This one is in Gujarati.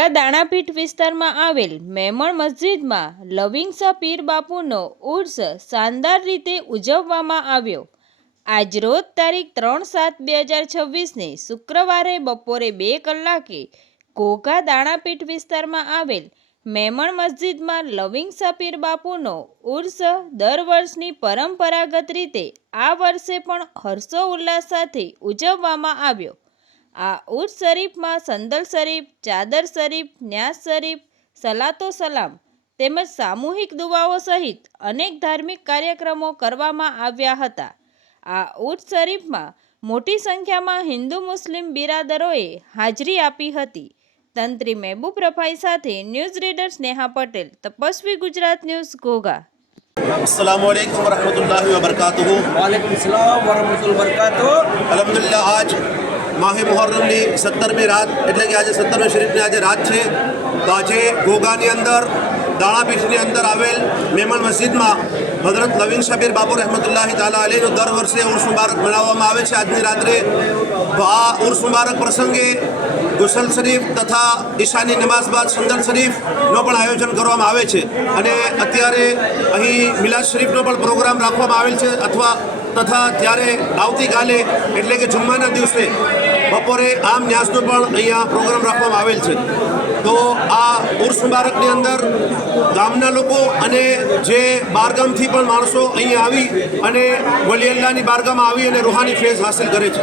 ઘોઘા દાણાપીઠ વિસ્તારમાં આવેલ મેમણ મસ્જિદમાં લવિંગ શાહ પીર બાપુનો ઉર્સ શાનદાર રીતે ઉજવવામાં આવ્યો। આજરોજ તારીખ 3/7/2026ને શુક્રવારે બપોરે 2 કલાકે ઘોઘા દાણાપીઠ વિસ્તારમાં આવેલ મેમણ મસ્જિદમાં લવિંગ શાહ પીર બાપુનો ઉર્સ દર વર્ષની પરંપરાગત રીતે આ વર્ષે પણ હર્ષોલ્લાસ સાથે ઉજવવામાં આવ્યો। આ ઉર્સ શરીફમાં સંદલ શરીફ, ચાદર શરીફ, ન્યાસ શરીફ, સલાતો સલામ તેમજ સામૂહિક દુઆઓ સહિત અનેક ધાર્મિક કાર્યક્રમો કરવામાં આવ્યા હતા। આ ઉર્સ શરીફમાં મોટી સંખ્યામાં હિન્દુ મુસ્લિમ બિરાદરોએ હાજરી આપી હતી। તંત્રી મહેબૂબ રફાઈ સાથે news reader Sneha Patel, Tapasvi Gujarat news, Ghogha. अस्सलामुअलैकुम वरहमतुल्लाहि वबरकातुहू। वालेकुम सलाम वरहमतुल्लाहि वबरकातुहू। अल्हम्दुलिल्लाह आज माह मुहर्रमની 17મી રાત એટલે કે આજે 17મી શરીફની આજે રાત છે। તો આજે ઘોઘાની અંદર દાણાપીઠની અંદર આવેલ મેમણ મસ્જિદમાં હઝરત લવિંગ શાહ પીર બાપુ રહેમતુલ્લાહી તાલા અલૈહનો દર વર્ષે ઉર્સ મુબારક મનાવવામાં આવે છે આજની રાત્રે। તો આ ઉર્સ મુબારક પ્રસંગે ગુસલ શરીફ તથા ઈશાની નમાઝ બાદ સંદલ શરીફનો પણ આયોજન કરવામાં આવે છે અને અત્યારે અહીં મિલાદ શરીફનો પણ પ્રોગ્રામ રાખવામાં આવેલ છે તથા ત્યારે આવતીકાલે એટલે કે જુમ્માના દિવસે બપોરે આમ ન્યાસનો પણ અહીંયા પ્રોગ્રામ રાખવામાં આવેલ છે। તો આ ઉર્સ મુબારકની અંદર ગામના લોકો અને જે બારગામથી પણ માણસો અહીંયા આવી અને વલી અલ્લાહની બારગામમાં આવી અને રૂહાની ફેઝ હાસિલ કરે છે।